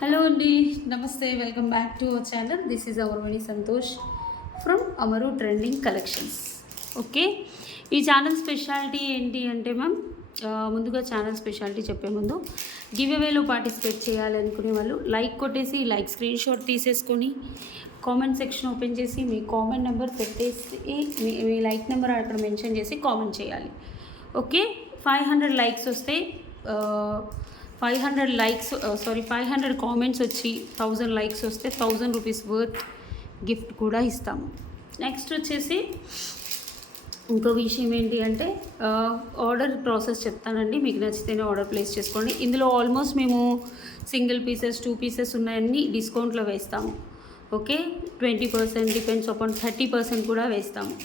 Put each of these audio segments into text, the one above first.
Hello అండి, నమస్తే. Welcome back to our channel. This is our Mani Santosh from Amaru trending collections. Okay, ఈ channel speciality ఏంటి అంటే మ్యామ్, ముందుగా ఛానల్ స్పెషాలిటీ చెప్పే ముందు గివ్ అవేలో పార్టిసిపేట్ చేయాలనుకునే వాళ్ళు లైక్ కొట్టేసి లైక్ స్క్రీన్ షాట్ తీసేసుకొని కామెంట్ సెక్షన్ ఓపెన్ చేసి మీ కామెంట్ నెంబర్ పెట్టేసి మీ లైక్ నెంబర్ అక్కడ మెన్షన్ చేసి కామెంట్ చేయాలి. ఓకే, 500 లైక్స్ వస్తే 500 లైక్స్ 500 కామెంట్స్ వచ్చి 1000 లైక్స్ వస్తే 1000 రూపీస్ వర్త్ గిఫ్ట్ కూడా ఇస్తాము. నెక్స్ట్ వచ్చేసి ఇంకో విషయం ఏంటి అంటే ఆర్డర్ ప్రాసెస్ చెప్తానండి. మీకు నచ్చితేనే ఆర్డర్ ప్లేస్ చేసుకోండి. ఇందులో ఆల్మోస్ట్ మేము సింగిల్ పీసెస్ 2 పీసెస్ ఉన్నాయన్నీ డిస్కౌంట్లో వేస్తాము. ఓకే, 20% డిపెండ్స్ అపాన్ 30% కూడా వేస్తాము.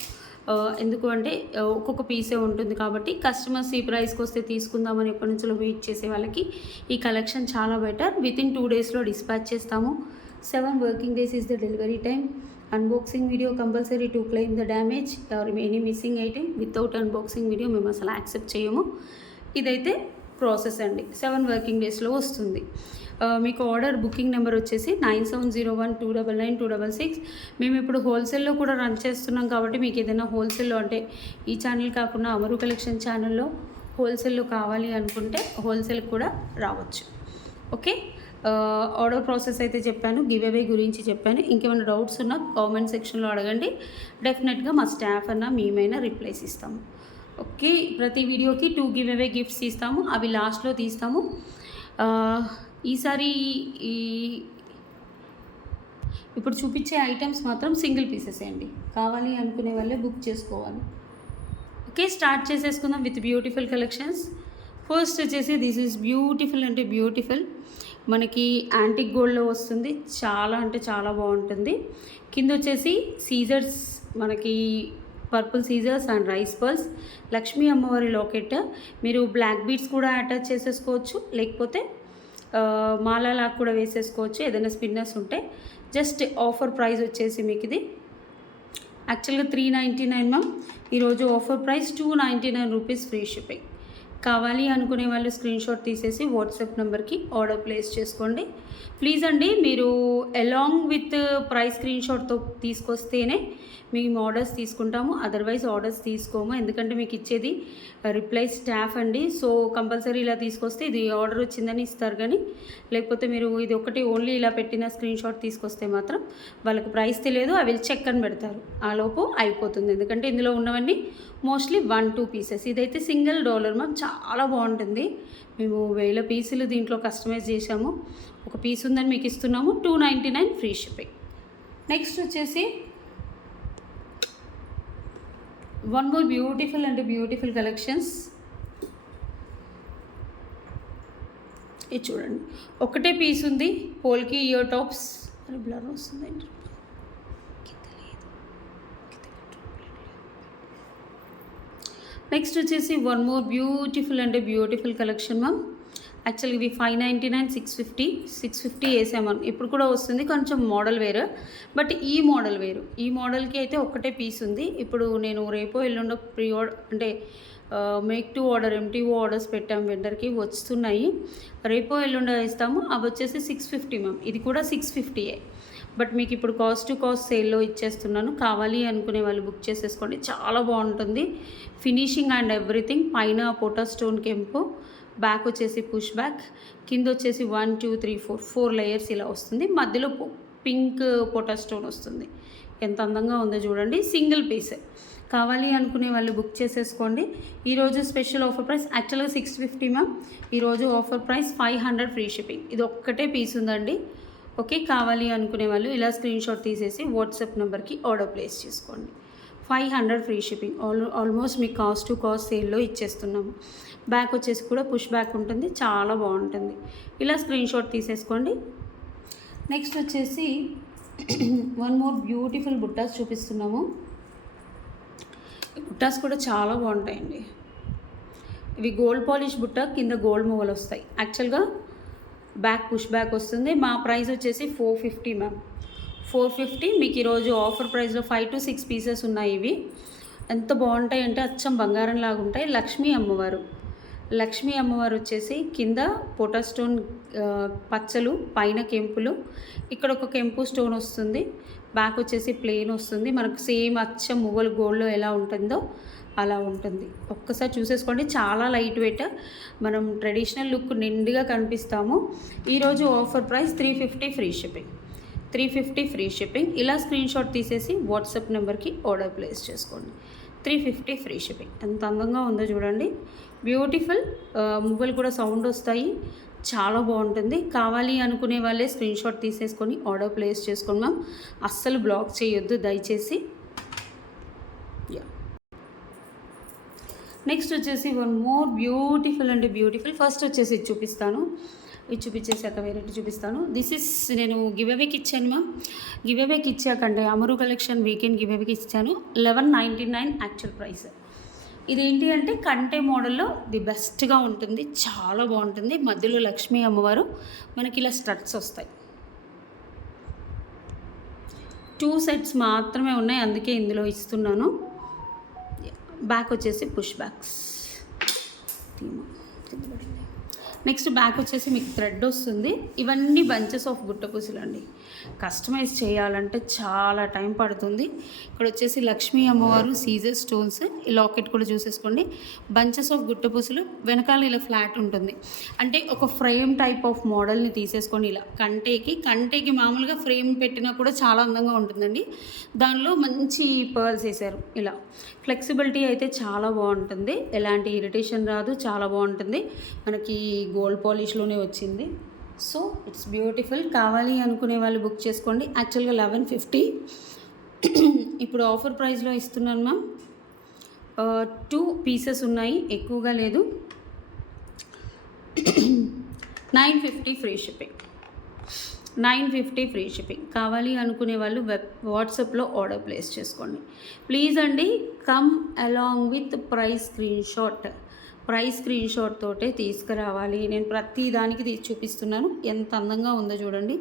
ఎందుకు అంటే ఒక్కొక్క పీసే ఉంటుంది కాబట్టి కస్టమర్స్ ఈ ప్రైస్కి వస్తే తీసుకుందామని ఎప్పటి నుంచో వెయిట్ చేసే వాళ్ళకి ఈ కలెక్షన్ చాలా బెటర్. వితిన్ 2 డేస్లో డిస్పాచ్ చేస్తాము. 7 working days is the delivery time. Unboxing video compulsory to claim the damage or any missing item. Without unboxing video మేము అసలు యాక్సెప్ట్ చేయము. ఇదైతే ప్రాసెస్ అండి. 7 వర్కింగ్ డేస్లో వస్తుంది. మీకు ఆర్డర్ బుకింగ్ నెంబర్ వచ్చేసి 9701299266. మేము ఇప్పుడు హోల్సేల్లో కూడా రన్ చేస్తున్నాం కాబట్టి మీకు ఏదైనా హోల్సేల్లో అంటే ఈ ఛానల్ కాకుండా అమరు కలెక్షన్ ఛానల్లో హోల్సేల్లో కావాలి అనుకుంటే హోల్సేల్ కూడా రావచ్చు. ఓకే, ఆర్డర్ ప్రాసెస్ అయితే చెప్పాను, గివ్ అవే గురించి చెప్పాను. ఇంకేమైనా డౌట్స్ ఉన్నా కామెంట్ సెక్షన్లో అడగండి. డెఫినెట్గా మా స్టాఫ్ అన్నా మేమైనా రిప్లైస్ ఇస్తాము. ఓకే, ప్రతి వీడియోకి 2 గివ్ అవే గిఫ్ట్స్ ఇస్తాము. అవి లాస్ట్లో తీస్తాము. ఈసారి ఇప్పుడు చూపించే ఐటమ్స్ మాత్రం సింగిల్ పీసెస్ అండి. కావాలి అనుకునే వాళ్ళే బుక్ చేసుకోవాలి. ఓకే, స్టార్ట్ చేసేసుకుందాం విత్ బ్యూటిఫుల్ కలెక్షన్స్. ఫస్ట్ వచ్చేసి దిస్ ఈజ్ బ్యూటిఫుల్ అంటే బ్యూటిఫుల్. మనకి యాంటిక్ గోల్డ్లో వస్తుంది. చాలా అంటే చాలా బాగుంటుంది. కింద వచ్చేసి సీజర్స్, మనకి పర్పుల్ సీజర్స్ అండ్ రైస్ పర్ల్స్, లక్ష్మీ అమ్మవారి లాకెట్. మీరు బ్లాక్ బీడ్స్ కూడా అటాచ్ చేసేసుకోవచ్చు, లేకపోతే మాలలా కూడా వేసేసుకోవచ్చు ఏదైనా స్పిన్నర్స్ ఉంటే. జస్ట్ ఆఫర్ ప్రైస్ వచ్చేసి మీకు ఇది యాక్చువల్గా 399 మ్యామ్. ఈరోజు offer price 299 rupees free shipping. కావాలి అనుకునే వాళ్ళు స్క్రీన్ షాట్ తీసేసి వాట్సాప్ నెంబర్కి ఆర్డర్ ప్లేస్ చేసుకోండి. ప్లీజ్ అండి, మీరు అలాంగ్ విత్ ప్రైస్ స్క్రీన్ షాట్తో తీసుకొస్తేనే మేము ఆర్డర్స్ తీసుకుంటాము. అదర్వైజ్ ఆర్డర్స్ తీసుకోము. ఎందుకంటే మీకు ఇచ్చేది రిప్లై స్టాఫ్ అండి. సో కంపల్సరీ ఇలా తీసుకొస్తే ఇది ఆర్డర్ వచ్చిందని ఇస్తారు. కానీ లేకపోతే మీరు ఇది ఒకటి ఓన్లీ ఇలా పెట్టిన స్క్రీన్ షాట్ తీసుకొస్తే మాత్రం వాళ్ళకి ప్రైస్ తెలియదు, అవి చెక్ అని పెడతారు. ఆ లోపు అయిపోతుంది. ఎందుకంటే ఇందులో ఉన్నవన్నీ మోస్ట్లీ 1-2 పీసెస్. ఇదైతే $1 మ్యామ్, చాలా బాగుంటుంది. మేము 1000 పీసులు దీంట్లో కస్టమైజ్ చేసాము. ఒక పీస్ ఉందని మీకు ఇస్తున్నాము. 299 ఫ్రీ షిప్పింగ్. నెక్స్ట్ వచ్చేసి వన్ మోర్ బ్యూటిఫుల్ అంటే బ్యూటిఫుల్ కలెక్షన్స్. ఇది చూడండి, ఒకటే పీస్ ఉంది. పోల్కి ఇయర్ టాప్స్ బ్లర్ వస్తుందండి. నెక్స్ట్ వచ్చేసి వన్ మోర్ బ్యూటిఫుల్ అంటే బ్యూటిఫుల్ కలెక్షన్ మ్యామ్. యాక్చువల్గా ఇవి 599, 650 వేసామని ఇప్పుడు కూడా వస్తుంది. కొంచెం మోడల్ వేరు, బట్ ఈ మోడల్ వేరు. ఈ మోడల్కి అయితే ఒక్కటే పీస్ ఉంది. ఇప్పుడు నేను రేపో ఎల్లుండో ప్రీ ఆర్డర్ అంటే make to order MTO orders పెట్టాము. వెండర్కి వస్తున్నాయి. రేపో ఎల్లుండో ఇస్తాము. అవి వచ్చేసి 650 మ్యామ్. ఇది కూడా 650. బట్ మీకు ఇప్పుడు కాస్ట్ టు కాస్ట్ సేల్లో ఇచ్చేస్తున్నాను. కావాలి అనుకునే వాళ్ళు బుక్ చేసేసుకోండి. చాలా బాగుంటుంది ఫినిషింగ్ అండ్ ఎవ్రీథింగ్. పైన పోటా స్టోన్ కెంపు, బ్యాక్ వచ్చేసి పుష్ బ్యాక్, కింద వచ్చేసి 1 2 3 4 లేయర్స్ ఇలా వస్తుంది. మధ్యలో పింక్ పోటా స్టోన్ వస్తుంది. ఎంత అందంగా ఉందో చూడండి. Single piece. కావాలి అనుకునే వాళ్ళు బుక్ చేసేసుకోండి. ఈరోజు స్పెషల్ ఆఫర్ ప్రైస్ యాక్చువల్గా 650 మ్యామ్. ఈరోజు ఆఫర్ ప్రైస్ 500 ఫ్రీ షిప్పింగ్. ఇది ఒక్కటే పీస్ ఉందండి. ఓకే, కావాలి అనుకునే వాళ్ళు ఇలా స్క్రీన్ షాట్ తీసేసి వాట్సాప్ నెంబర్కి ఆర్డర్ ప్లేస్ చేసుకోండి. 500 ఫ్రీ షిప్పింగ్. ఆల్మోస్ట్ మీకు కాస్ట్ టు కాస్ట్ సేల్లో ఇచ్చేస్తున్నాము. బ్యాక్ వచ్చేసి కూడా పుష్ బ్యాక్ ఉంటుంది. చాలా బాగుంటుంది. ఇలా స్క్రీన్ షాట్ తీసేసుకోండి. నెక్స్ట్ వచ్చేసి వన్ మోర్ బ్యూటిఫుల్ బుట్టాస్ చూపిస్తున్నాము. బుట్టాస్ కూడా చాలా బాగుంటాయండి. ఇవి గోల్డ్ పాలిష్ బుట్ట, కింద గోల్డ్ మువ్వలు వస్తాయి. యాక్చువల్గా బ్యాక్ పుష్ బ్యాక్ వస్తుంది. మా ప్రైస్ వచ్చేసి 450 మ్యామ్. 450. మీకు ఈరోజు ఆఫర్ ప్రైస్లో 5 to 6 పీసెస్ ఉన్నాయి. ఇవి ఎంత బాగుంటాయి అంటే అచ్చం బంగారం లాగా ఉంటాయి. లక్ష్మీ అమ్మవారు లక్ష్మీ అమ్మవారు వచ్చేసి కింద పోటా స్టోన్ పచ్చలు, పైన కెంపులు, ఇక్కడ ఒక కెంపు స్టోన్ వస్తుంది. బ్యాక్ వచ్చేసి ప్లెయిన్ వస్తుంది. మనకు సేమ్ అచ్చం మువ్వలు గోల్డ్లో ఎలా ఉంటుందో అలా ఉంటుంది. ఒక్కసారి చూసేసుకోండి, చాలా లైట్ వెయిట్, మనం ట్రెడిషనల్ లుక్ నిండుగా కనిపిస్తాము. ఈరోజు offer price 350 free shipping, 350 free shipping. ఇలా స్క్రీన్ షాట్ తీసేసి వాట్సాప్ నెంబర్కి ఆర్డర్ ప్లేస్ చేసుకోండి. 350 ఫ్రీ షిప్పింగ్. ఎంత అందంగా ఉందో చూడండి, బ్యూటిఫుల్. మువ్వలు కూడా సౌండ్ వస్తాయి, చాలా బాగుంటుంది. కావాలి అనుకునే వాళ్ళే స్క్రీన్ షాట్ తీసేసుకొని ఆర్డర్ ప్లేస్ చేసుకోండి మ్యామ్. అస్సలు బ్లాక్ చేయొద్దు దయచేసి. నెక్స్ట్ వచ్చేసి వన్ మోర్ బ్యూటిఫుల్ అంటే బ్యూటిఫుల్. ఫస్ట్ వచ్చేసి ఇది చూపిస్తాను, ఇది చూపించేసాక వేరేటి చూపిస్తాను. దిస్ ఇస్ నేను గివ్ అవేకి ఇచ్చాను మ్యామ్. గివ్ అవేకి ఇచ్చాకంటే అమరు కలెక్షన్ వీకెండ్ గివ్ అవేకి ఇచ్చాను. 1199 యాక్చువల్ ప్రైస్. ఇదేంటి అంటే కంటే మోడల్లో ది బెస్ట్గా ఉంటుంది, చాలా బాగుంటుంది. మధ్యలో లక్ష్మీ అమ్మవారు, మనకి ఇలా స్టడ్స్ వస్తాయి. 2 సెట్స్ మాత్రమే ఉన్నాయి, అందుకే ఇందులో ఇస్తున్నాను. బ్యాక్ వచ్చేసి పుష్ బ్యాక్స్. నెక్స్ట్ బ్యాక్ వచ్చేసి మీకు థ్రెడ్ వస్తుంది. ఇవన్నీ బంచెస్ ఆఫ్ గుట్టపూసలు అండి. కస్టమైజ్ చేయాలంటే చాలా టైం పడుతుంది. ఇక్కడ వచ్చేసి లక్ష్మీ అమ్మవారు సీజర్ స్టోన్స్, ఈ లాకెట్ కూడా చూసేసుకోండి. బంచెస్ ఆఫ్ గుట్టపూసలు, వెనకాల ఇలా ఫ్లాట్ ఉంటుంది. అంటే ఒక ఫ్రేమ్ టైప్ ఆఫ్ మోడల్ని తీసేసుకొని ఇలా కంటేకి మామూలుగా ఫ్రేమ్ పెట్టినా కూడా చాలా అందంగా ఉంటుందండి. దానిలో మంచి పర్ల్స్ వేసారు. ఇలా ఫ్లెక్సిబిలిటీ అయితే చాలా బాగుంటుంది, ఎలాంటి ఇరిటేషన్ రాదు, చాలా బాగుంటుంది. మనకి గోల్డ్ పాలిష్లోనే వచ్చింది. So it's beautiful. కావాలి అనుకునే వాళ్ళు బుక్ చేసుకోండి. యాక్చువల్గా 1150, ఇప్పుడు ఆఫర్ ప్రైస్లో ఇస్తున్నాను మ్యామ్. 2 పీసెస్ ఉన్నాయి, ఎక్కువగా లేదు. 950 ఫ్రీ షిప్పింగ్, 950 ఫ్రీ షిప్పింగ్. కావాలి అనుకునే వాళ్ళు వాట్సాప్లో ఆర్డర్ ప్లేస్ చేసుకోండి ప్లీజ్ అండి. Come along with price screen shot. Price screen shot తోటే తీసుకురావాలి. నేను ప్రతి దానికి చూపిస్తున్నాను. ఎంత అందంగా ఉందో చూడండి.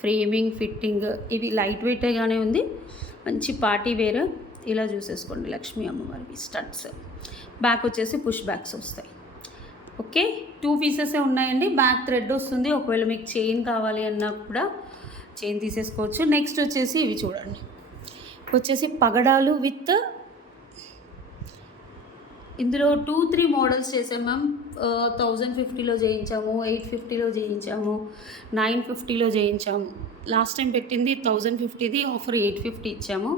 ఫ్రేమింగ్, ఫిట్టింగ్, ఇవి లైట్ వెయిట్గానే ఉంది, మంచి పార్టీ వేర్. ఇలా చూసేసుకోండి లక్ష్మీ అమ్మవారికి స్టడ్స్. బ్యాక్ వచ్చేసి పుష్ బ్యాక్స్ వస్తాయి. ఓకే, 2 పీసెసే ఉన్నాయండి. బ్యాక్ థ్రెడ్ వస్తుంది. ఒకవేళ మీకు చైన్ కావాలి అన్నా కూడా చైన్ తీసేసుకోవచ్చు. నెక్స్ట్ వచ్చేసి ఇవి చూడండి, వచ్చేసి పగడాలు విత్, ఇందులో 2-3 మోడల్స్ చేసాం మ్యామ్. 1050లో చేయించాము, 850లో చేయించాము, 950లో చేయించాము. లాస్ట్ టైం పెట్టింది 1050ది, ఆఫర్ 850 ఇచ్చాము.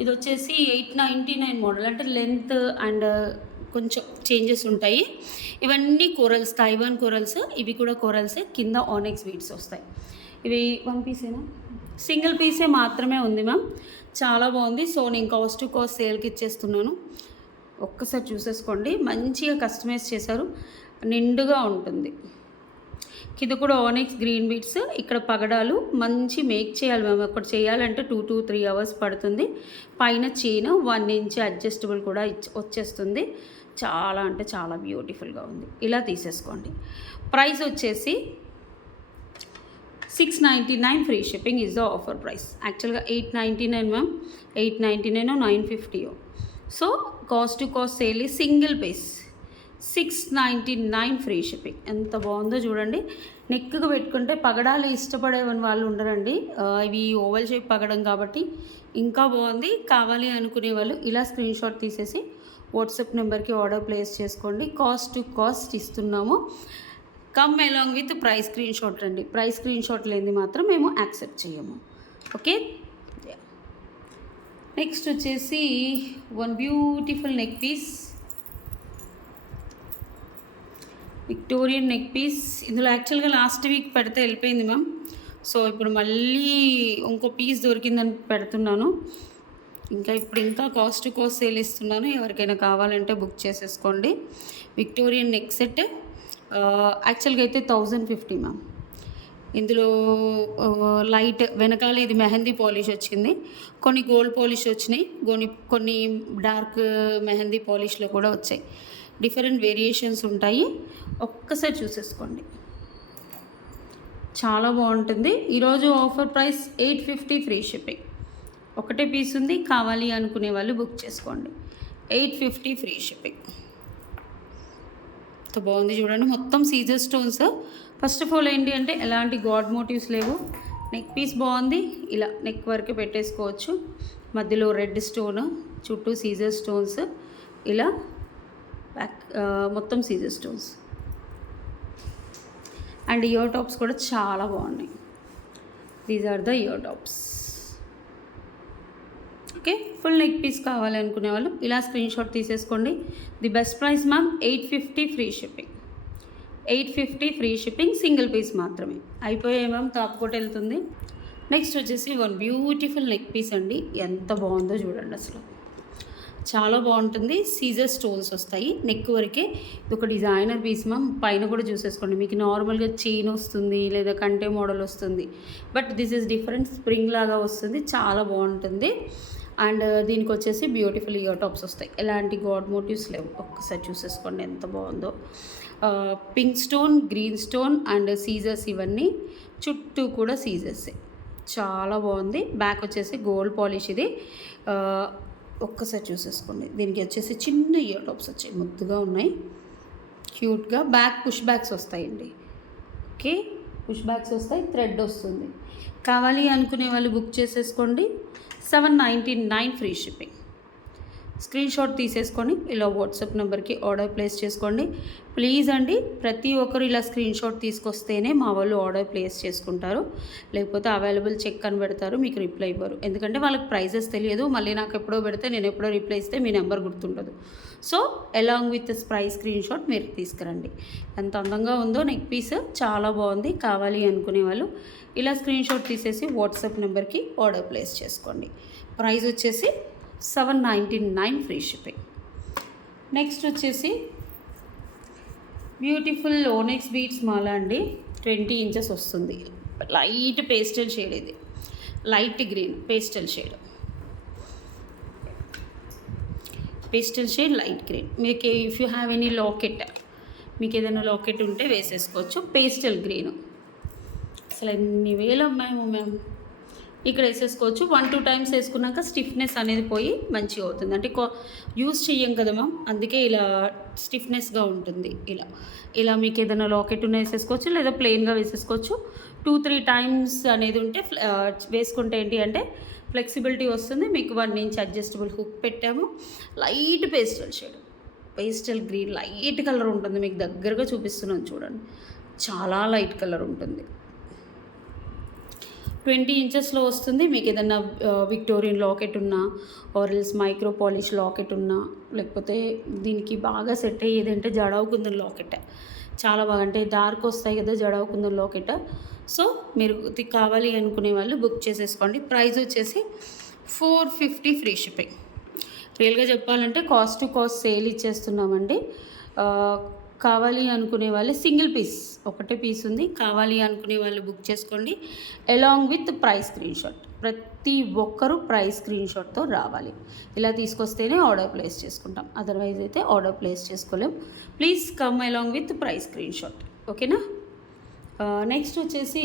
ఇది వచ్చేసి 899 మోడల్, అంటే లెంత్ అండ్ కొంచెం చేంజెస్ ఉంటాయి. ఇవన్నీ కోరల్స్, తైవాన్ కోరల్స్. ఇవి కూడా కోరల్సే, కింద ఆనెక్స్ బీడ్స్ వస్తాయి. ఇవి 1 పీసేనా, సింగిల్ పీసే మాత్రమే ఉంది మ్యామ్. చాలా బాగుంది. సో నేను కాస్ట్ టు కాస్ట్ సేల్కి ఇచ్చేస్తున్నాను. ఒక్కసారి చూసేసుకోండి, మంచిగా కస్టమైజ్ చేశారు, నిండుగా ఉంటుంది. కింద కూడా ఆనెక్స్ గ్రీన్ బీడ్స్, ఇక్కడ పగడాలు. మంచి మేక్ చేయాలి మేము, ఒకటి చేయాలంటే 2 to 3 hours పడుతుంది. పైన చైన్ 1 inch అడ్జస్టబుల్ కూడా వచ్చేస్తుంది. చాలా అంటే చాలా బ్యూటిఫుల్గా ఉంది. ఇలా తీసేసుకోండి. ప్రైస్ వచ్చేసి 699 free shipping is the offer price. యాక్చువల్గా 899 ma'am, 899 950. So cost to cost sale single piece 699 free shipping. ఎంత బాగుందో చూడండి. నెక్గా పెట్టుకుంటే పగడాలు ఇష్టపడే వాళ్ళు ఉండరండి. ఇవి ఓవల్ షేప్ పగడం కాబట్టి ఇంకా బాగుంది. కావాలి అనుకునే వాళ్ళు ఇలా స్క్రీన్ షాట్ తీసేసి వాట్సాప్ నెంబర్కి ఆర్డర్ ప్లేస్ చేసుకోండి. కాస్ట్ టు కాస్ట్ ఇస్తున్నాము. Come along with price screen shot రండి. ప్రైస్ స్క్రీన్ షాట్ లేనిది మాత్రం మేము యాక్సెప్ట్ చేయము. ఓకే, నెక్స్ట్ వచ్చేసి 1 beautiful neck piece, Victorian neck piece. ఇందులో యాక్చువల్గా లాస్ట్ వీక్ పెడితే వెళ్ళిపోయింది మ్యామ్. సో ఇప్పుడు మళ్ళీ ఇంకో పీస్ దొరికిందని పెడుతున్నాను. ఇంకా కాస్ట్ టు కాస్ట్ సేల్ ఇస్తున్నాను. ఎవరికైనా కావాలంటే బుక్ చేసేసుకోండి. విక్టోరియన్ నెక్ సెట్ యాక్చువల్గా అయితే 1050 మ్యామ్. ఇందులో లైట్ వెనకాల ఇది మెహందీ పాలిష్ వచ్చింది, కొన్ని గోల్డ్ పాలిష్ వచ్చినాయి, కొన్ని డార్క్ మెహందీ పాలిష్లో కూడా వచ్చాయి. డిఫరెంట్ వేరియేషన్స్ ఉంటాయి. ఒక్కసారి చూసేసుకోండి, చాలా బాగుంటుంది. ఈరోజు ఆఫర్ ప్రైస్ 850 ఫ్రీ షిప్పింగ్. ఒకటే పీస్ ఉంది, కావాలి అనుకునే వాళ్ళు బుక్ చేసుకోండి. 850 ఫ్రీ షిప్పింగ్. ఎంత బాగుంది చూడండి, మొత్తం సీజర్ స్టోన్స్. ఫస్ట్ ఆఫ్ ఆల్ ఏంటి అంటే ఎలాంటి గాడ్ మోటివ్స్ లేవు. నెక్ పీస్ బాగుంది, ఇలా నెక్ వరకు పెట్టేసుకోవచ్చు. మధ్యలో రెడ్ స్టోన్, చుట్టూ సీజర్ స్టోన్స్, ఇలా బ్యాక్ మొత్తం సీజర్ స్టోన్స్. అండ్ ఇయర్ టాప్స్ కూడా చాలా బాగున్నాయి. These are the ear tops. Okay, full neck piece కావాలి అనుకునే వాళ్ళు ఇలా స్క్రీన్ షాట్ తీసేసుకోండి. The best price ma'am 850 free shipping. 850 free shipping, single piece మాత్రమే. అయిపోయాయి మ్యామ్, తాపుకోట వెళ్తుంది. నెక్స్ట్ వచ్చేసి వన్ బ్యూటిఫుల్ నెక్ పీస్ అండి. ఎంత బాగుందో చూడండి, అసలు చాలా బాగుంటుంది. సీజర్ స్టోన్స్ వస్తాయి నెక్ వరకే. ఇది ఒక డిజైనర్ పీస్ మ్యామ్. పైన కూడా చూసేసుకోండి, మీకు నార్మల్గా చైన్ వస్తుంది లేదా కంటే మోడల్ వస్తుంది, but this is different, spring లాగా వస్తుంది, చాలా బాగుంటుంది. అండ్ దీనికి వచ్చేసి బ్యూటిఫుల్ ఇయర్ టాప్స్ వస్తాయి, ఎలాంటి గాడ్ మోటివ్స్ లేవు. ఒక్కసారి చూసేసుకోండి ఎంత బాగుందో. Pink stone, green stone and సీజర్స్, ఇవన్నీ చుట్టూ కూడా సీజర్సే, చాలా బాగుంది. బ్యాక్ వచ్చేసి గోల్డ్ పాలిష్. ఇది ఒక్కసారి చూసేసుకోండి. దీనికి వచ్చేసి చిన్న ఇయర్ టాప్స్ వచ్చాయి, ముద్దుగా ఉన్నాయి, క్యూట్గా. బ్యాక్ పుష్ బ్యాగ్స్ వస్తాయండి. ఓకే, పుష్ బ్యాగ్స్ వస్తాయి, థ్రెడ్ వస్తుంది. కావాలి అనుకునే వాళ్ళు బుక్ చేసేసుకోండి. 799 ఫ్రీ షిప్పింగ్. స్క్రీన్ షాట్ తీసేసుకొని ఇలా వాట్సాప్ నెంబర్కి ఆర్డర్ ప్లేస్ చేసుకోండి ప్లీజ్ అండి. ప్రతి ఒక్కరు ఇలా స్క్రీన్ షాట్ తీసుకొస్తేనే మా వాళ్ళు ఆర్డర్ ప్లేస్ చేసుకుంటారు, లేకపోతే అవైలబుల్ చెక్ అని పెడతారు, మీకు రిప్లై ఇవ్వరు. ఎందుకంటే వాళ్ళకి ప్రైజెస్ తెలియదు. మళ్ళీ నాకు ఎప్పుడో పెడితే నేను ఎప్పుడో రిప్లై ఇస్తే మీ నెంబర్ గుర్తుండదు. So along with price screen shot మీరు తీసుకురండి. ఎంత అందంగా ఉందో నెక్ పీస్, చాలా బాగుంది. కావాలి అనుకునే వాళ్ళు ఇలా స్క్రీన్ షాట్ తీసేసి వాట్సాప్ నెంబర్కి ఆర్డర్ ప్లేస్ చేసుకోండి. ప్రైస్ వచ్చేసి 799 ఫ్రీ షిప్పింగ్. నెక్స్ట్ వచ్చేసి బ్యూటిఫుల్ ఓనెక్స్ బీట్స్ మాల అండి. 20 ఇంచెస్ వస్తుంది. లైట్ పేస్టల్ షేడ్, ఇది light green pastel shade, pastel shade light green. మీకు if you have any locket, మీకు ఏదైనా లాకెట్ ఉంటే వేసేసుకోవచ్చు. పేస్టల్ గ్రీన్, అసలు ఎన్ని వేలు అమ్మాము మేము. ఇక్కడ వేసేసుకోవచ్చు. 1-2 టైమ్స్ వేసుకున్నాక స్టిఫ్నెస్ అనేది పోయి మంచిగా అవుతుంది. అంటే యూజ్ చెయ్యం కదా మ్యామ్, అందుకే ఇలా స్టిఫ్నెస్గా ఉంటుంది. ఇలా మీకు ఏదైనా లాకెట్ ఉన్న వేసేసుకోవచ్చు, లేదా ప్లెయిన్గా వేసేసుకోవచ్చు. 2-3 టైమ్స్ అనేది ఉంటే వేసుకుంటే ఏంటి అంటే ఫ్లెక్సిబిలిటీ వస్తుంది. మీకు 1 ఇంచ్ అడ్జస్టబుల్ హుక్ పెట్టాము. Light pastel shade, pastel green, light colour ఉంటుంది. మీకు దగ్గరగా చూపిస్తున్నాను చూడండి, చాలా లైట్ కలర్ ఉంటుంది. 20 ఇంచెస్లో వస్తుంది. మీకు ఏదన్నా విక్టోరియన్ లాకెట్ ఉన్నా, ఆర్ఎల్స్ మైక్రో పాలిష్ లాకెట్ ఉన్నా, లేకపోతే దీనికి బాగా సెట్ అయ్యేది అంటే జడావు కుందన్ లాకెట్, చాలా బాగా, అంటే డార్క్ వస్తాయి కదా జడావు కుందన్ లాకెట్. సో మీరు కావాలి అనుకునే వాళ్ళు బుక్ చేసేసుకోండి. ప్రైస్ వచ్చేసి 450 ఫ్రీ షిప్పింగ్. రియల్గా చెప్పాలంటే కాస్ట్ టు కాస్ట్ సేల్ ఇచ్చేస్తున్నామండి. కావాలి అనుకునే వాళ్ళు సింగిల్ పీస్, ఒకటే పీస్ ఉంది. కావాలి అనుకునే వాళ్ళు బుక్ చేసుకోండి along with price screen shot. ప్రతి ఒక్కరూ ప్రైస్ స్క్రీన్ షాట్తో రావాలి. ఇలా తీసుకొస్తేనే ఆర్డర్ ప్లేస్ చేసుకుంటాం, అదర్వైజ్ అయితే ఆర్డర్ ప్లేస్ చేసుకోలేం. Please come along with price screen shot, ఓకేనా. నెక్స్ట్ వచ్చేసి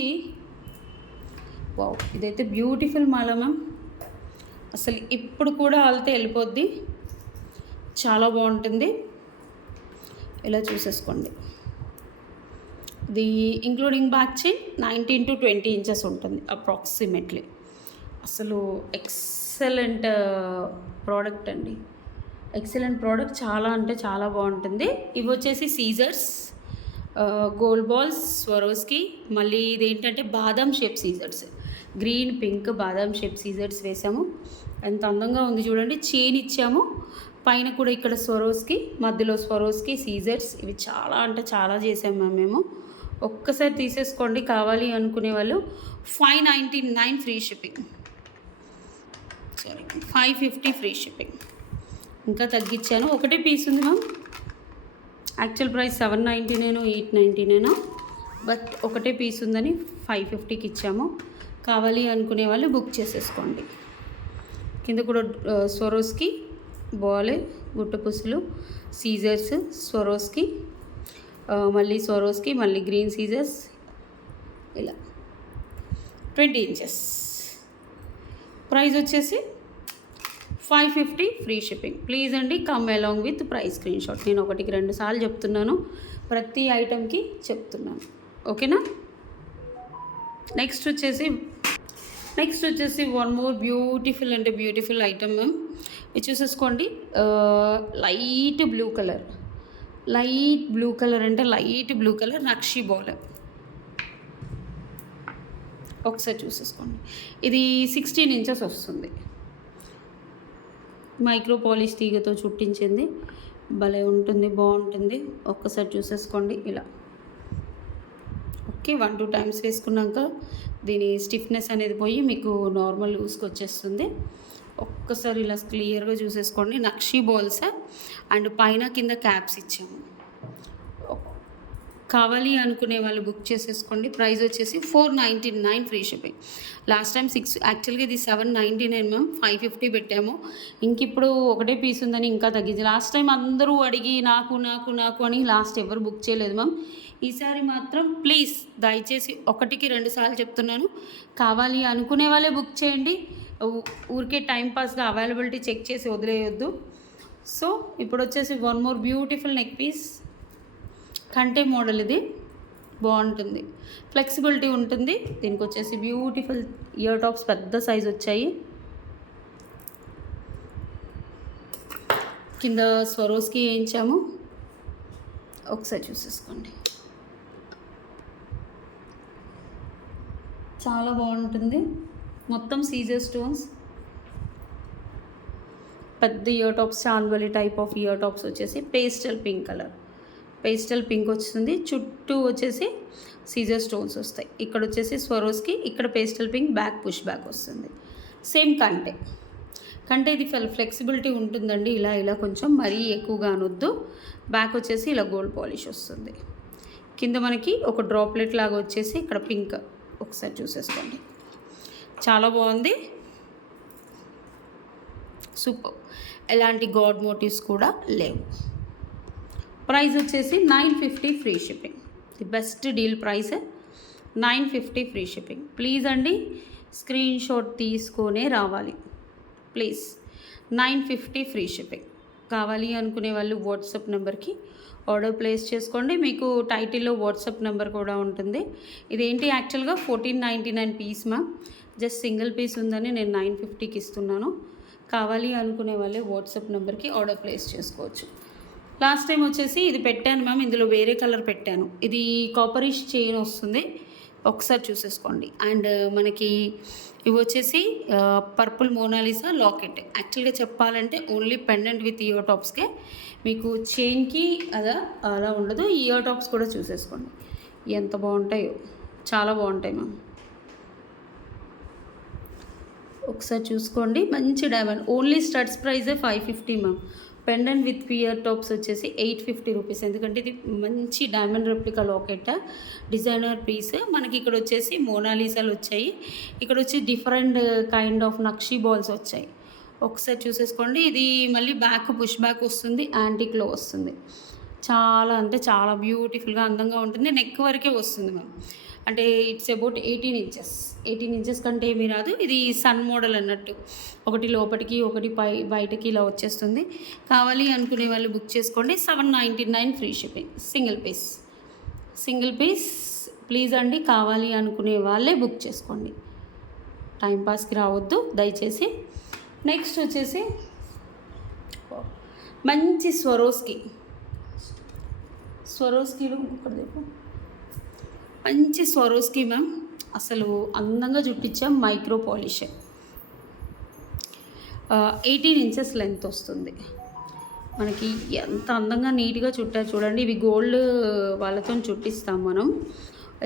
వావ్, ఇదైతే బ్యూటిఫుల్ మాల మ్యామ్. అసలు ఇప్పుడు కూడా ఆల్తే వెళ్ళిపోద్ది, చాలా బాగుంటుంది. ఇలా చూసేసుకోండి. ఇది including back chain 19 to 20 inches ఉంటుంది అప్రాక్సిమేట్లీ. అసలు ఎక్సలెంట్ ప్రోడక్ట్ అండి, ఎక్సలెంట్ ప్రోడక్ట్, చాలా అంటే చాలా బాగుంటుంది. ఇవి వచ్చేసి సీజర్స్, గోల్డ్ బాల్స్, స్వరోస్కి. మళ్ళీ ఇదేంటంటే బాదాం షేప్ సీజర్స్, గ్రీన్ పింక్ బాదాం షేప్ సీజర్స్ వేసాము. ఎంత అందంగా ఉంది చూడండి. చైన్ ఇచ్చాము, పైన కూడా ఇక్కడ స్వరోస్కి, మధ్యలో స్వరోస్కి సీజర్స్. ఇవి చాలా అంటే చాలా చేసాము మ్యామ్ మేము. ఒక్కసారి తీసేసుకోండి కావాలి అనుకునే వాళ్ళు. 599 free shipping, sorry 550 free shipping. ఇంకా తగ్గించాను, ఒకటే పీస్ ఉంది మ్యామ్. యాక్చువల్ ప్రైస్ 799 899, బట్ ఒకటే పీస్ ఉందని 550కి ఇచ్చాము. కావాలి అనుకునే వాళ్ళు బుక్ చేసేసుకోండి. కింద కూడా స్వరోస్కి బాల్, గుట్ట పుసులు, సీజర్స్, స్వరోస్కి, మళ్ళీ స్వరోస్కి, మళ్ళీ గ్రీన్ సీజర్స్, ఇలా 20 ఇంచెస్. ప్రైస్ వచ్చేసి 550 ఫ్రీ షిప్పింగ్. ప్లీజ్ అండి come along with price screen shot. నేను 1-2 సార్లు చెప్తున్నాను, ప్రతి ఐటెంకి చెప్తున్నాను, ఓకేనా. నెక్స్ట్ వచ్చేసి వన్ మోర్ బ్యూటిఫుల్ అంటే బ్యూటిఫుల్ ఐటమ్ మ్యామ్. ఇది చూసేసుకోండి. లైట్ బ్లూ కలర్ అంటే లైట్ బ్లూ కలర్ నక్షి బాల్. ఒకసారి చూసేసుకోండి. ఇది 16 ఇంచెస్ వస్తుంది. మైక్రో పాలిష్ తీగతో చుట్టించింది, భలే ఉంటుంది, బాగుంటుంది. ఒక్కసారి చూసేసుకోండి ఇలా. ఓకే, 1-2 టైమ్స్ వేసుకున్నాక దీని స్టిఫ్నెస్ అనేది పోయి మీకు నార్మల్ యూస్కి వచ్చేస్తుంది. ఒక్కసారి ఇలా క్లియర్గా చూసేసుకోండి. నక్షి బాల్స్ అండ్ పైన కింద క్యాప్స్ ఇచ్చాము. కావాలి అనుకునే వాళ్ళు బుక్ చేసేసుకోండి. ప్రైస్ వచ్చేసి 499 ఫ్రీ షిప్పింగ్. లాస్ట్ టైం యాక్చువల్గా ఇది 799 మ్యామ్, 550 పెట్టాము. ఇంక ఇప్పుడు ఒకటే పీస్ ఉందని ఇంకా తగ్గింది. లాస్ట్ టైం అందరూ అడిగి నాకు నాకు నాకు అని లాస్ట్ ఎవరు బుక్ చేయలేదు మ్యామ్. ఈసారి మాత్రం ప్లీజ్ దయచేసి 1కి 2 సార్లు చెప్తున్నాను, కావాలి అనుకునే వాళ్ళే బుక్ చేయండి. ఊరికే టైంపాస్గా అవైలబిలిటీ చెక్ చేసి వదిలేయొద్దు. సో ఇప్పుడు వచ్చేసి one more beautiful neck piece, కంటే మోడల్. ఇది బాగుంటుంది, ఫ్లెక్సిబిలిటీ ఉంటుంది. దీనికి వచ్చేసి బ్యూటిఫుల్ ఇయర్ టాప్స్ పెద్ద సైజ్ వచ్చాయి. కింద స్వరోస్కి వేయించాము. ఒకసారి చూసేసుకోండి, చాలా బాగుంటుంది. మొత్తం సీజర్ స్టోన్స్, పెద్ద ear tops, chandbali type of ear tops వచ్చేసి పేస్టల్ పింక్ వస్తుంది. చుట్టూ వచ్చేసి సీజర్ స్టోన్స్ వస్తాయి. ఇక్కడ వచ్చేసి స్వరోస్కి, ఇక్కడ pastel pink, back push back వస్తుంది. సేమ్ కంటే ఇది ఫ్లెక్సిబిలిటీ ఉంటుందండి. ఇలా కొంచెం మరీ ఎక్కువగా అనొద్దు. బ్యాక్ వచ్చేసి ఇలా గోల్డ్ పాలిష్ వస్తుంది. కింద మనకి ఒక డ్రాప్లెట్ లాగా వచ్చేసి ఇక్కడ పింక్. ఒకసారి చూసేసుకోండి, చాలా బాగుంది, సూపర్. ఎలాంటి గాడ్ మోటివ్స్ కూడా లేవు. ప్రైస్ వచ్చేసి 950 free shipping. The best deal price 950 free shipping. Please అండి స్క్రీన్ షాట్ తీసుకొనే రావాలి ప్లీజ్. 950 free shipping. కావాలి అనుకునే వాళ్ళు వాట్సాప్ నెంబర్కి ఆర్డర్ ప్లేస్ చేసుకోండి. మీకు టైటిల్లో వాట్సాప్ నెంబర్ కూడా ఉంటుంది. ఇదేంటి యాక్చువల్గా 1499 piece ma'am, just single piece ఉందని నేను 950కి ఇస్తున్నాను. కావాలి అనుకునే వాళ్ళే వాట్సాప్ నెంబర్కి ఆర్డర్ ప్లేస్ చేసుకోవచ్చు. లాస్ట్ టైం వచ్చేసి ఇది పెట్టాను మ్యామ్, ఇందులో వేరే కలర్ పెట్టాను. ఇది కాపరిష్ చైన్ వస్తుంది, ఒకసారి చూసేసుకోండి. అండ్ మనకి ఇవి వచ్చేసి పర్పుల్ మోనాలిసా లాకెట్. యాక్చువల్గా చెప్పాలంటే ఓన్లీ పెండెంట్ విత్ ఇయర్ టాప్స్కే, మీకు చైన్కి అలా ఉండదు. ఈ ఇయర్ టాప్స్ కూడా చూసేసుకోండి ఎంత బాగుంటాయో, చాలా బాగుంటాయి మ్యామ్. ఒకసారి చూసుకోండి, మంచి డైమండ్. ఓన్లీ స్టడ్స్ ప్రైజే 550 ma'am. Pendant with ear tops వచ్చేసి 850 రూపీస్. ఎందుకంటే ఇది మంచి diamond replica locket, designer piece. మనకి ఇక్కడ వచ్చేసి మోనాలిసాలు వచ్చాయి, ఇక్కడ వచ్చి different kind of nakshi balls వచ్చాయి. ఒకసారి చూసేసుకోండి. ఇది మళ్ళీ బ్యాక్ పుష్ బ్యాక్ వస్తుంది, యాంటిక్లో వస్తుంది. చాలా అంటే చాలా బ్యూటిఫుల్గా అందంగా ఉంటుంది. నెక్ వరకే వస్తుంది మ్యామ్. అంటే ఇట్స్ అబౌట్ 18 ఇంచెస్ కంటే ఏమీ రాదు. ఇది సన్ మోడల్ అన్నట్టు, ఒకటి లోపలికి ఒకటి బయటకి ఇలా వచ్చేస్తుంది. కావాలి అనుకునే వాళ్ళు బుక్ చేసుకోండి. 799 free shipping. Single piece please అండి, కావాలి అనుకునే వాళ్ళే బుక్ చేసుకోండి, టైంపాస్కి రావద్దు దయచేసి. నెక్స్ట్ వచ్చేసి మంచి స్వరోస్కీలో ఇంకొకటి देखो, మంచి స్వరోస్కి మ్యామ్. అసలు అందంగా చుట్టించాం. మైక్రో పాలిష్, 18 ఇంచెస్ లెంత్ వస్తుంది మనకి. ఎంత అందంగా నీట్గా చుట్టారు చూడండి. ఇవి గోల్డ్ వాళ్ళతో చుట్టిస్తాం మనం,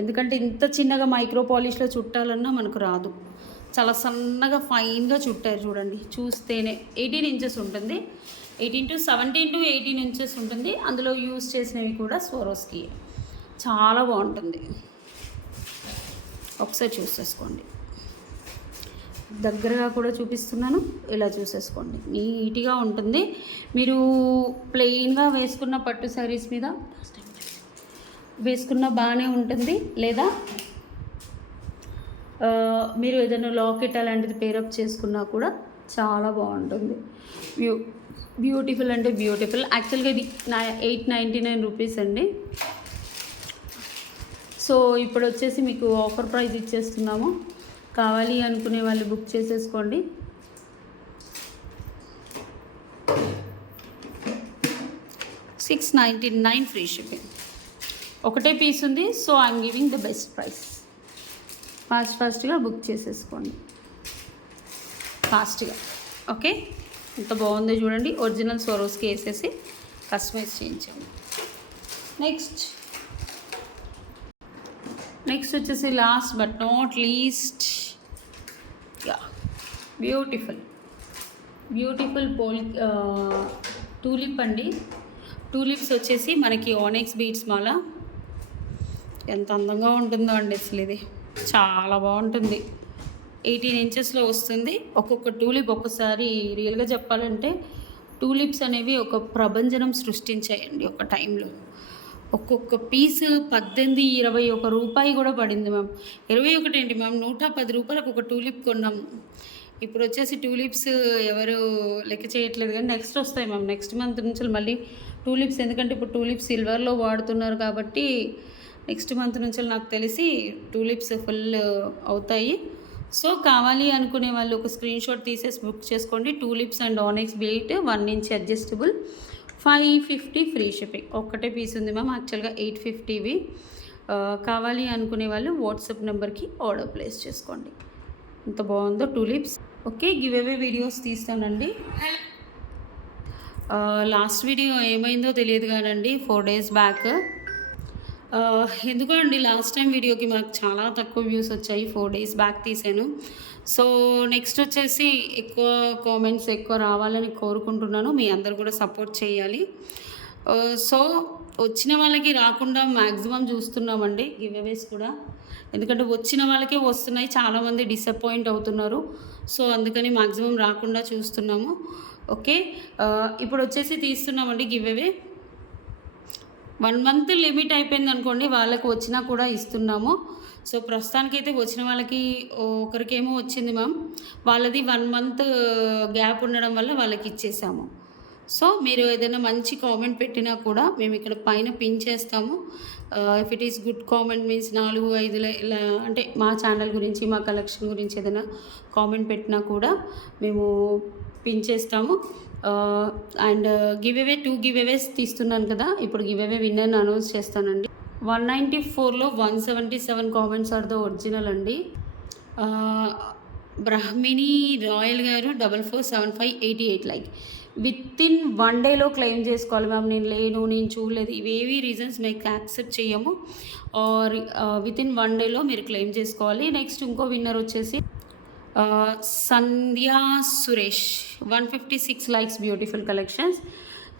ఎందుకంటే ఇంత చిన్నగా మైక్రో పాలిష్లో చుట్టాలన్నా మనకు రాదు. చాలా సన్నగా ఫైన్గా చుట్టారు చూడండి, చూస్తేనే. 18 ఇంచెస్ ఉంటుంది, 17 to 18 ఇంచెస్ ఉంటుంది. అందులో యూజ్ చేసినవి కూడా స్వరోస్కి, చాలా బాగుంటుంది. ఒకసారి చూసేసుకోండి, దగ్గరగా కూడా చూపిస్తున్నాను, ఇలా చూసేసుకోండి. నీట్గా ఉంటుంది. మీరు ప్లెయిన్గా వేసుకున్న పట్టు శారీస్ మీద వేసుకున్న బాగానే ఉంటుంది, లేదా మీరు ఏదైనా లాకెట్ అలాంటిది పేరప్ చేసుకున్నా కూడా చాలా బాగుంటుంది. బ్యూటిఫుల్ అంటే బ్యూటిఫుల్. యాక్చువల్గా ఇది 899 రూపీస్ అండి. సో ఇప్పుడు వచ్చేసి మీకు ఆఫర్ ప్రైస్ ఇచ్చేస్తున్నాము. కావాలి అనుకునే వాళ్ళు బుక్ చేసేసుకోండి. $699 ఫ్రీ షిప్పింగ్. ఒకటే పీస్ ఉంది. So I'm giving the best price. ఫాస్ట్గా బుక్ చేసేసుకోండి ఫాస్ట్గా. ఓకే, ఎంత బాగుందో చూడండి. ఒరిజినల్ స్వరోస్కి వేసేసి కస్టమైజ్ చేయించండి. నెక్స్ట్ వచ్చేసి last but not least, beautiful tulip అండి. టూలిప్స్ వచ్చేసి మనకి ఆనెక్స్ బీడ్స్ మాల. ఎంత అందంగా ఉంటుందో అండి అసలు, ఇది చాలా బాగుంటుంది. 18 ఇంచెస్లో వస్తుంది. ఒక్కొక్క టూలిప్ ఒక్కసారి రియల్గా చెప్పాలంటే టూలిప్స్ అనేవి ఒక ప్రభంజనం సృష్టించాయండి ఒక టైంలో. ఒక్కొక్క పీసు 18-21 రూపాయి కూడా పడింది మ్యామ్. 21 ఏంటి మ్యామ్, 110 రూపాయలకు ఒక టూలిప్ కొన్నాము. ఇప్పుడు వచ్చేసి టూలిప్స్ ఎవరు లెక్క చేయట్లేదు, కానీ నెక్స్ట్ వస్తాయి మ్యామ్. నెక్స్ట్ మంత్ నుంచి మళ్ళీ టూలిప్స్, ఎందుకంటే ఇప్పుడు టూలిప్స్ సిల్వర్లో వాడుతున్నారు కాబట్టి నెక్స్ట్ మంత్ నుంచి నాకు తెలిసి టూలిప్స్ ఫుల్ అవుతాయి. సో కావాలి అనుకునే వాళ్ళు ఒక స్క్రీన్ షాట్ తీసేసి బుక్ చేసుకోండి. Tulips and onyx bead 1 inch adjustable, 550 free shipping. ఒక్కటే పీస్ ఉంది మ్యామ్, యాక్చువల్గా 850వి. కావాలి అనుకునే వాళ్ళు వాట్సాప్ నెంబర్కి ఆర్డర్ ప్లేస్ చేసుకోండి. ఎంత బాగుందో tulips. Okay, give away videos తీస్తానండి. లాస్ట్ వీడియో ఏమైందో తెలియదు కానండి, 4 days బ్యాక్. ఎందుకో అండి లాస్ట్ టైం వీడియోకి మనకు చాలా తక్కువ వ్యూస్ వచ్చాయి. 4 days బ్యాక్ తీసాను. సో నెక్స్ట్ వచ్చేసి ఎక్కువ కామెంట్స్ ఎక్కువ రావాలని కోరుకుంటున్నాను. మీ అందరు కూడా సపోర్ట్ చేయాలి. సో వచ్చిన వాళ్ళకి రాకుండా మ్యాక్సిమం చూస్తున్నామండి గివ్ అవేస్ కూడా, ఎందుకంటే వచ్చిన వాళ్ళకే వస్తున్నాయి. చాలామంది డిసప్పాయింట్ అవుతున్నారు. సో అందుకని మ్యాక్సిమం రాకుండా చూస్తున్నాము. ఓకే, ఇప్పుడు వచ్చేసి తీస్తున్నామండి గివ్ అవే. 1 month లిమిట్ అయిపోయింది అనుకోండి, వాళ్ళకి వచ్చినా కూడా ఇస్తున్నాము. సో ప్రస్తుతానికైతే వచ్చిన వాళ్ళకి ఒకరికేమో వచ్చింది మ్యామ్, వాళ్ళది 1 month గ్యాప్ ఉండడం వల్ల వాళ్ళకి ఇచ్చేసాము. సో మీరు ఏదైనా మంచి కామెంట్ పెట్టినా కూడా మేము ఇక్కడ పైన పిన్ చేస్తాము. If it is good comment means 4-5 ఇలా అంటే మా ఛానల్ గురించి మా కలెక్షన్ గురించి ఏదైనా కామెంట్ పెట్టినా కూడా మేము పిన్ చేస్తాము. అండ్ గివ్ అవే 2 గివ్ అవేస్ తీస్తున్నాను కదా, ఇప్పుడు గివ్ అవే విన్నర్ని అనౌన్స్ చేస్తానండి. 194లో 177 కామెంట్స్ ఆర్ ద ఒరిజినల్ అండి. బ్రహ్మిణి రాయల్ గారు 447588 లైక్. వితిన్ 1 dayలో క్లెయిమ్ చేసుకోవాలి మ్యామ్. నేను లేను, నేను చూడలేదు, ఇవేవి రీజన్స్ మీకు యాక్సెప్ట్ చేయము. ఆర్ వితిన్ 1 dayలో మీరు క్లెయిమ్ చేసుకోవాలి. నెక్స్ట్ ఇంకో విన్నర్ వచ్చేసి Sandhya Suresh 156 likes, beautiful collections.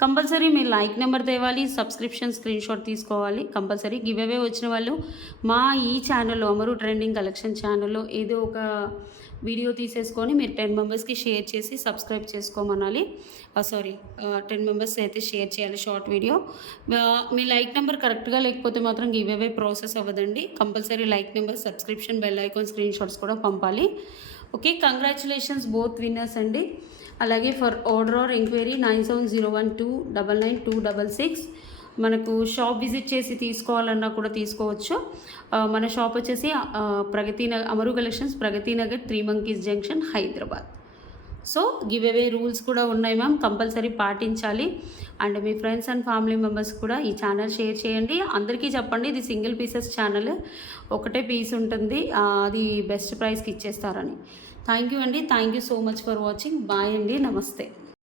Compulsory మీరు లైక్ నెంబర్ తేవాలి, సబ్స్క్రిప్షన్ స్క్రీన్ షాట్ తీసుకోవాలి కంపల్సరీ. గివ్ అవే వచ్చిన వాళ్ళు మా ఈ ఛానల్లో అమరు ట్రెండింగ్ కలెక్షన్ ఛానల్లో ఏదో ఒక వీడియో తీసేసుకొని మీరు 10 మెంబర్స్కి షేర్ చేసి సబ్స్క్రైబ్ చేసుకోమనాలి. 10 మెంబర్స్ అయితే షేర్ చేయాలి షార్ట్ వీడియో. మీ లైక్ నెంబర్ కరెక్ట్గా లేకపోతే మాత్రం గివ్ అవే ప్రాసెస్ అవ్వదండి. Compulsory like number, subscription, bell icon, screen shots కూడా పంపాలి. ఓకే, కంగ్రాచులేషన్స్ బోత్ విన్నర్స్ అండి. అలాగే ఫర్ ఆర్డర్ ఆర్ ఎంక్వైరీ 9701299266. మనకు షాప్ విజిట్ చేసి తీసుకోవాలన్నా కూడా తీసుకోవచ్చు. మన షాప్ వచ్చేసి Amaru collections, Pragathi Nagar, 3 Monkeys junction, Hyderabad. So give away rules కూడా ఉన్నాయి మ్యామ్, కంపల్సరీ పాటించాలి. అండ్ మీ ఫ్రెండ్స్ అండ్ ఫ్యామిలీ మెంబర్స్ కూడా ఈ ఛానల్ షేర్ చేయండి. అందరికీ చెప్పండి ఇది సింగిల్ పీసెస్ ఛానల్, ఒకటే పీస్ ఉంటుంది, అది బెస్ట్ ప్రైస్కి ఇచ్చేస్తారని. థ్యాంక్ యూ అండి. Thank you so much for watching. Bye అండి, నమస్తే.